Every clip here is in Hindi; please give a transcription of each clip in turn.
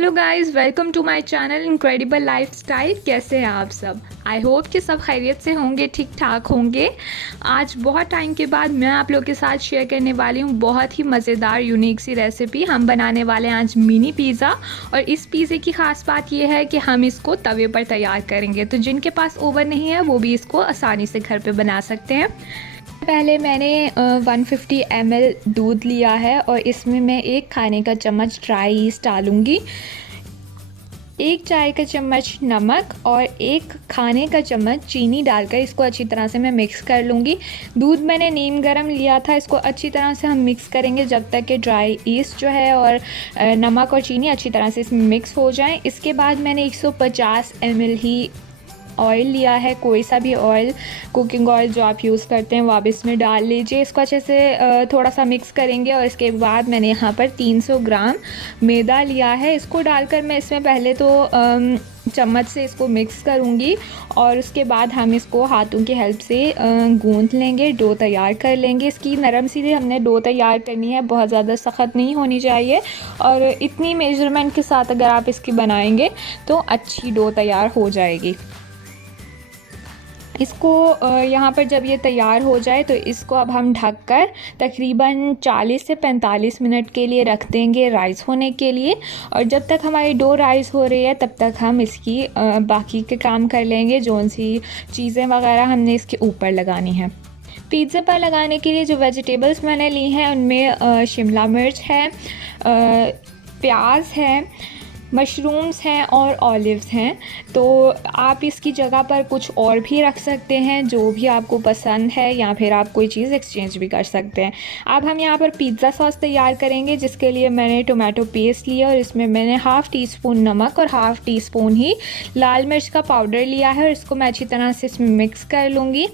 Hello guys, welcome to my channel incredible lifestyle. कैसे हैं आप सब? आई होप कि सब खैरियत से होंगे, ठीक ठाक होंगे। आज बहुत टाइम के बाद मैं आप लोग के साथ शेयर करने वाली हूँ बहुत ही मज़ेदार यूनिक सी रेसिपी। हम बनाने वाले हैं आज मिनी पिज़्ज़ा, और इस पिज़्ज़े की ख़ास बात यह है कि हम इसको तवे पर तैयार करेंगे, तो जिनके पास ओवन नहीं है वो भी इसको आसानी से घर पे बना सकते हैं। पहले मैंने 150 ml दूध लिया है और इसमें मैं एक खाने का चम्मच ड्राई ईस्ट डालूँगी, एक चाय का चम्मच नमक और एक खाने का चम्मच चीनी डालकर इसको अच्छी तरह से मैं मिक्स कर लूँगी। दूध मैंने नीम गरम लिया था। इसको अच्छी तरह से हम मिक्स करेंगे जब तक कि ड्राई ईस्ट जो है और नमक और चीनी अच्छी तरह से इसमें मिक्स हो जाएं। इसके बाद मैंने 150 ml ही ऑयल लिया है, कोई सा भी ऑयल, कुकिंग ऑयल जो आप यूज़ करते हैं वो आप इसमें डाल लीजिए। इसको अच्छे से थोड़ा सा मिक्स करेंगे और इसके बाद मैंने यहाँ पर 300 ग्राम मैदा लिया है। इसको डालकर मैं इसमें पहले तो चम्मच से इसको मिक्स करूँगी और उसके बाद हम इसको हाथों की हेल्प से गूंथ लेंगे, डो तैयार कर लेंगे। इसकी नरम सीधी हमने डो तैयार करनी है, बहुत ज़्यादा सख्त नहीं होनी चाहिए। और इतनी मेजरमेंट के साथ अगर आप इसकी बनाएंगे तो अच्छी डो तैयार हो जाएगी। इसको यहाँ पर जब ये तैयार हो जाए तो इसको अब हम ढककर तकरीबन 40 से 45 मिनट के लिए रख देंगे राइस होने के लिए। और जब तक हमारी डो राइस हो रही है तब तक हम इसकी बाकी के काम कर लेंगे, जो सी चीज़ें वगैरह हमने इसके ऊपर लगानी है। पिज़्ज़ा पर लगाने के लिए जो वेजिटेबल्स मैंने ली हैं उनमें शिमला मिर्च है, प्याज है, मशरूम्स हैं और ऑलिव्स हैं। तो आप इसकी जगह पर कुछ और भी रख सकते हैं जो भी आपको पसंद है, या फिर आप कोई चीज़ एक्सचेंज भी कर सकते हैं। अब हम यहाँ पर पिज़्ज़ा सॉस तैयार करेंगे, जिसके लिए मैंने टोमेटो पेस्ट लिया और इसमें मैंने हाफ़ टी स्पून नमक और हाफ़ टी स्पून ही लाल मिर्च का पाउडर लिया है और इसको मैं अच्छी तरह से इसमें मिक्स कर लूँगी।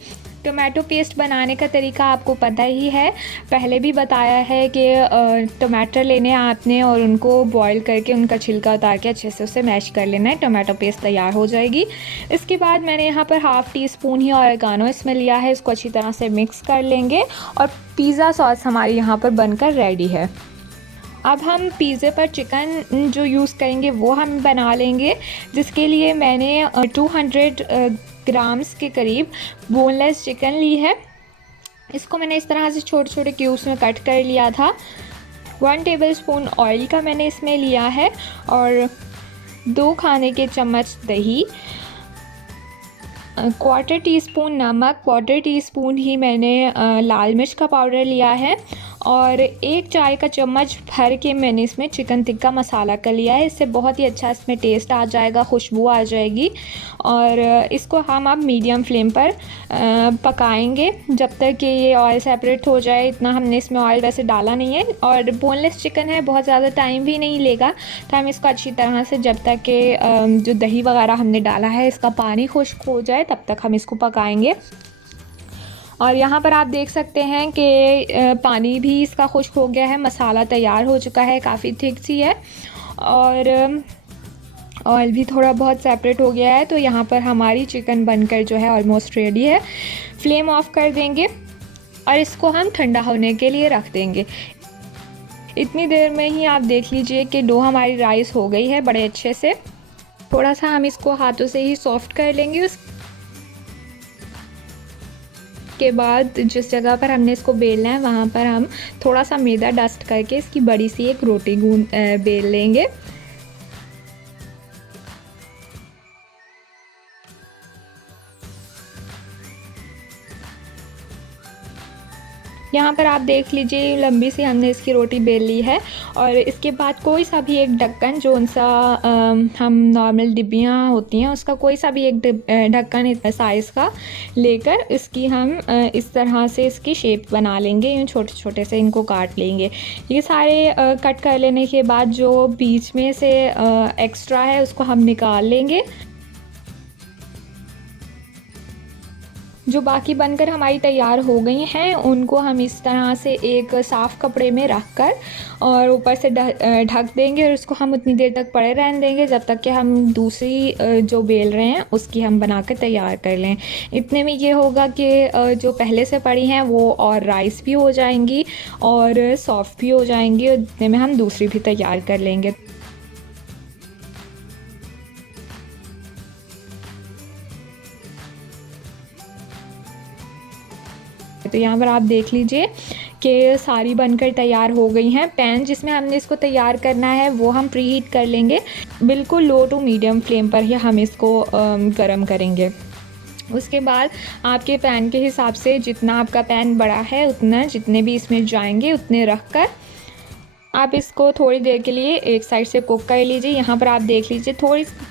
टोमेटो पेस्ट बनाने का तरीका आपको पता ही है, पहले भी बताया है कि टमाटर लेने आपने और उनको बॉईल करके उनका छिलका उतार के अच्छे से उसे मैश कर लेना है, टोमेटो पेस्ट तैयार हो जाएगी। इसके बाद मैंने यहाँ पर हाफ़ टी स्पून ही ऑरिगेनो इसमें लिया है, इसको अच्छी तरह से मिक्स कर लेंगे और पिज़्ज़ा सॉस हमारी यहाँ पर बनकर रेडी है। अब हम पिज़्ज़े पर चिकन जो यूज़ करेंगे वो हम बना लेंगे, जिसके लिए मैंने 200 ग्राम्स के करीब बोनलेस चिकन ली है। इसको मैंने इस तरह से छोटे छोटे क्यूब्स में कट कर लिया था। 1 टेबलस्पून ऑयल का मैंने इसमें लिया है और 2 खाने के चम्मच दही, 1/4 टीस्पून नमक, 1/4 टीस्पून ही मैंने लाल मिर्च का पाउडर लिया है और 1 चाय का चम्मच भर के मैंने इसमें चिकन टिक्का मसाला का लिया है। इससे बहुत ही अच्छा इसमें टेस्ट आ जाएगा, खुशबू आ जाएगी। और इसको हम अब मीडियम फ्लेम पर पकाएंगे जब तक कि ये ऑयल सेपरेट हो जाए। इतना हमने इसमें ऑयल वैसे डाला नहीं है और बोनलेस चिकन है, बहुत ज़्यादा टाइम भी नहीं लेगा। तो हम इसको अच्छी तरह से जब तक कि जो दही वगैरह हमने डाला है इसका पानी खुश्क हो जाए तब तक हम इसको पकाएंगे। और यहाँ पर आप देख सकते हैं कि पानी भी इसका खुश्क हो गया है, मसाला तैयार हो चुका है, काफ़ी थिक सी है और ऑयल भी थोड़ा बहुत सेपरेट हो गया है। तो यहाँ पर हमारी चिकन बनकर जो है ऑलमोस्ट रेडी है। फ्लेम ऑफ कर देंगे और इसको हम ठंडा होने के लिए रख देंगे। इतनी देर में ही आप देख लीजिए कि डो हमारी राइस हो गई है बड़े अच्छे से। थोड़ा सा हम इसको हाथों से ही सॉफ्ट कर लेंगे। के बाद जिस जगह पर हमने इसको बेलना है वहाँ पर हम थोड़ा सा मैदा डस्ट करके इसकी बड़ी सी एक रोटी बेल लेंगे। यहाँ पर आप देख लीजिए लंबी सी हमने इसकी रोटी बेल ली है और इसके बाद कोई सा भी एक ढक्कन, जो उनसा हम नॉर्मल डिब्बियाँ होती हैं उसका कोई सा भी एक ढक्कन साइज़ का लेकर इसकी हम इस तरह से इसकी शेप बना लेंगे। यूँ छोटे छोटे से इनको काट लेंगे। ये सारे कट कर लेने के बाद जो बीच में से एक्स्ट्रा है उसको हम निकाल लेंगे। जो बाकी बनकर हमारी तैयार हो गई हैं उनको हम इस तरह से एक साफ़ कपड़े में रख कर और ऊपर से ढक देंगे और उसको हम उतनी देर तक पड़े रहने देंगे जब तक कि हम दूसरी जो बेल रहे हैं उसकी हम बना कर तैयार कर लें। इतने में ये होगा कि जो पहले से पड़ी हैं वो और राइस भी हो जाएंगी और सॉफ्ट भी हो जाएंगी और इतने में हम दूसरी भी तैयार कर लेंगे। तो यहाँ पर आप देख लीजिए कि सारी बनकर तैयार हो गई हैं। पैन जिसमें हमने इसको तैयार करना है वो हम प्री हीट कर लेंगे। बिल्कुल लो टू मीडियम फ्लेम पर ही हम इसको गर्म करेंगे। उसके बाद आपके पैन के हिसाब से जितना आपका पैन बड़ा है उतना जितने भी इसमें जाएंगे उतने रख कर आप इसको थोड़ी देर के लिए एक साइड से कुक कर लीजिए। यहाँ पर आप देख लीजिए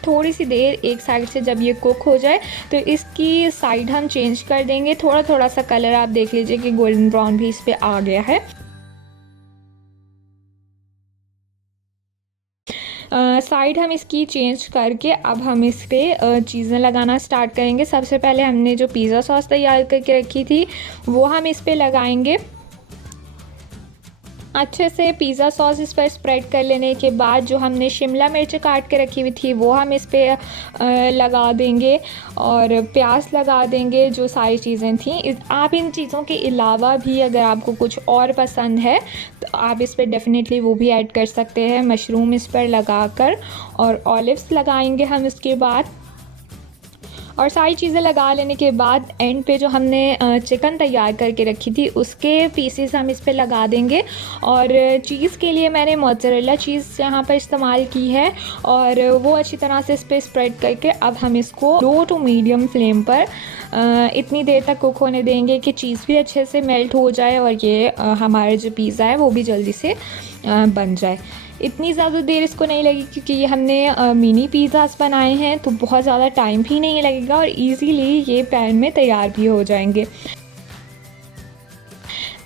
थोड़ी सी देर एक साइड से जब ये कुक हो जाए तो इसकी साइड हम चेंज कर देंगे। थोड़ा सा कलर आप देख लीजिए कि गोल्डन ब्राउन भी इस पर आ गया है। साइड हम इसकी चेंज करके अब हम इस पर चीज़ें लगाना स्टार्ट करेंगे। सबसे पहले हमने जो पिज़्ज़ा सॉस तैयार करके रखी थी वो हम इस पर लगाएंगे। अच्छे से पिज़्ज़ा सॉस इस पर स्प्रेड कर लेने के बाद जो हमने शिमला मिर्च काट के रखी हुई थी वो हम इस पर लगा देंगे और प्याज लगा देंगे। जो सारी चीज़ें थी आप इन चीज़ों के अलावा भी अगर आपको कुछ और पसंद है तो आप इस पर डेफिनेटली वो भी ऐड कर सकते हैं। मशरूम इस पर लगाकर और ऑलिव्स लगाएंगे हम इसके बाद। और सारी चीज़ें लगा लेने के बाद एंड पे जो हमने चिकन तैयार करके रखी थी उसके पीसेस हम इस पे लगा देंगे। और चीज़ के लिए मैंने मोज़रेला चीज़ यहाँ पर इस्तेमाल की है और वो अच्छी तरह से इस पर स्प्रेड करके अब हम इसको लो टू मीडियम फ्लेम पर इतनी देर तक कुक होने देंगे कि चीज़ भी अच्छे से मेल्ट हो जाए और ये हमारा जो पिज़्ज़ा है वो भी जल्दी से बन जाए। इतनी ज़्यादा देर इसको नहीं लगी क्योंकि ये हमने मिनी पिज़्ज़ास बनाए हैं तो बहुत ज़्यादा टाइम भी नहीं लगेगा और इजीली ये पैन में तैयार भी हो जाएंगे।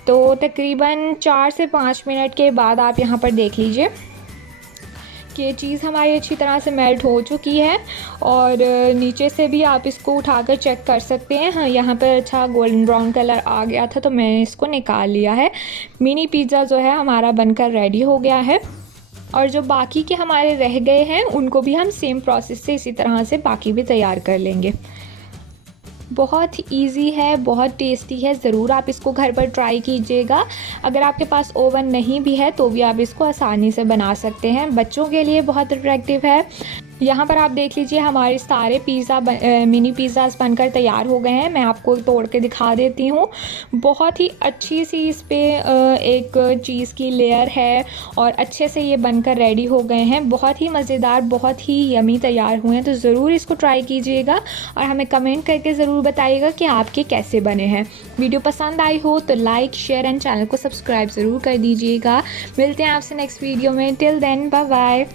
तो तकरीबन 4 से 5 मिनट के बाद आप यहाँ पर देख लीजिए कि चीज़ हमारी अच्छी तरह से मेल्ट हो चुकी है और नीचे से भी आप इसको उठाकर चेक कर सकते हैं। हाँ, यहाँ पर अच्छा गोल्डन ब्राउन कलर आ गया था तो मैंने इसको निकाल लिया है। मिनी पिज़्ज़ा जो है हमारा बनकर रेडी हो गया है और जो बाकी के हमारे रह गए हैं उनको भी हम सेम प्रोसेस से इसी तरह से बाकी भी तैयार कर लेंगे। बहुत इजी है, बहुत टेस्टी है। ज़रूर आप इसको घर पर ट्राई कीजिएगा। अगर आपके पास ओवन नहीं भी है तो भी आप इसको आसानी से बना सकते हैं। बच्चों के लिए बहुत अट्रैक्टिव है। यहाँ पर आप देख लीजिए हमारे सारे मिनी पिज़्ज़ास बनकर तैयार हो गए हैं। मैं आपको तोड़ के दिखा देती हूँ। बहुत ही अच्छी सी इस पर एक चीज़ की लेयर है और अच्छे से ये बनकर रेडी हो गए हैं। बहुत ही मज़ेदार, बहुत ही यमी तैयार हुए हैं। तो ज़रूर इसको ट्राई कीजिएगा और हमें कमेंट करके ज़रूर बताइएगा कि आपके कैसे बने हैं। वीडियो पसंद आई हो तो लाइक, शेयर एंड चैनल को सब्सक्राइब ज़रूर कर दीजिएगा। मिलते हैं आपसे नेक्स्ट वीडियो में। Till then bye bye.